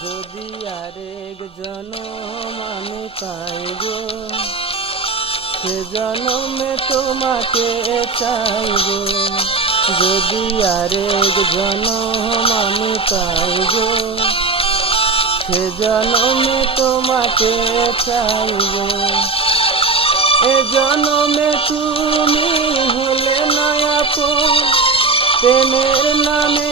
যদি আরেক জনম আমি পাই গো, সে জনমে তোমাকে চাইব যদি আরেক জনম আমি পাই গো, সে জনমে তোমাকে চাইব এ জনমে তুমি হলে নয়াপন প্রেমের নামে